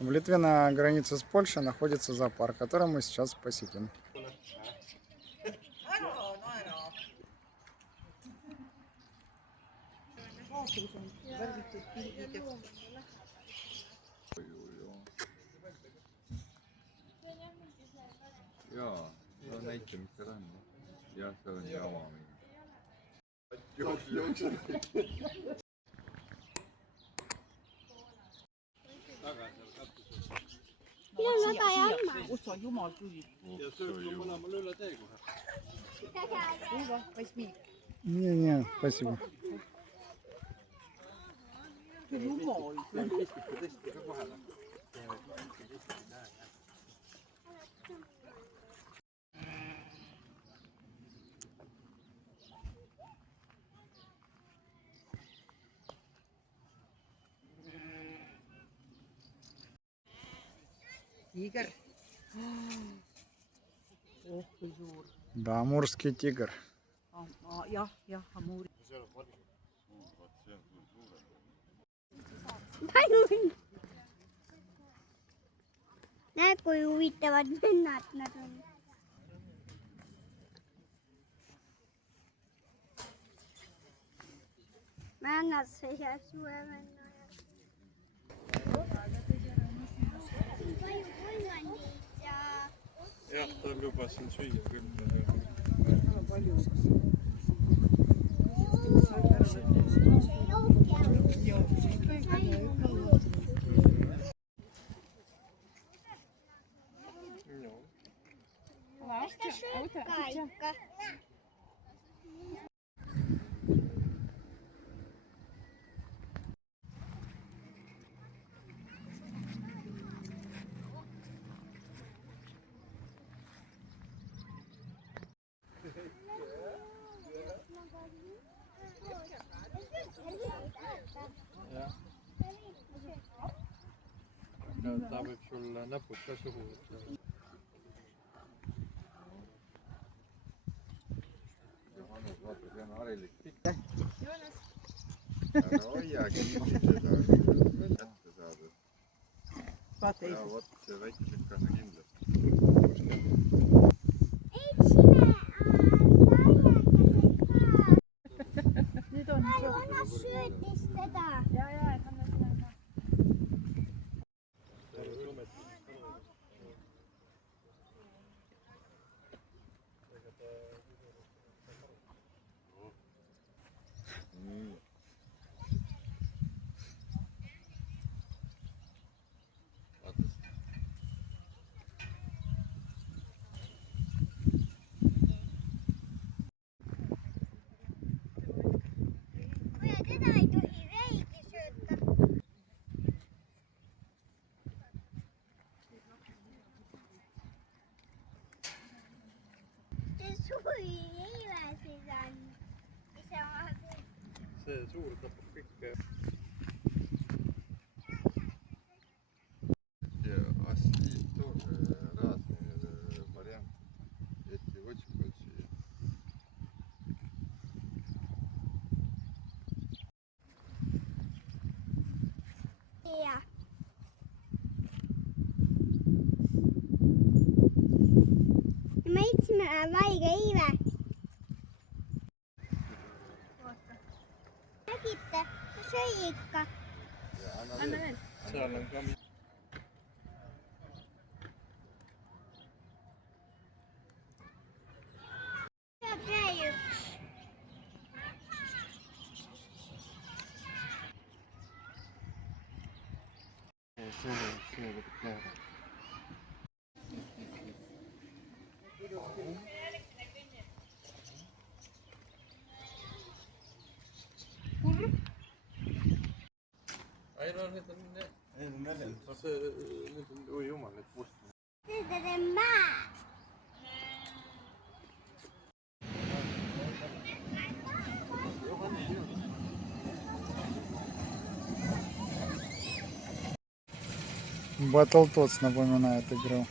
В Литве на границе с Польшей находится зоопарк, который мы сейчас посетим. Jaa, no näita, mis seal on. Jah, seal on jama mingi. Siin on väga jamma. Kus on jumal küll? Ja sööb mõlemal üle tee kohe. Kuva, возьми. Не, спасибо. Jumal küll. Tiiger. Oh, kui suur. Да, амурский тигр. Jah, Amuri. Näe, kui huvitavad vennad nad on. Ma annan selle suure venna. Jah, ta lubas siin süüa küll. Väga palju siis. Kaikka. Ta võib sulle näpud ka suhu. Johannes, vaata, see on harilik pikk. Aga hoiagi seda kätte saada. Vaata Ja ees. vot see väike tükkane kindlasti. Nüüd on see. Jonas söötis teda. Ja teda ei tohi veidi sööta. See suuri iivesid on. See suur tapab kõike. Ja asliit тоже разные варианты. Эти очень большие. Ja. Me itsime vaige iive. Nägite? Söi ikka. Anna veel. Seal on ka Sööb veel üks. see võtab käega. Ei no need on näljad. Need on, oi jumal, need must. Seda on maa. Battletoads напоминает игру.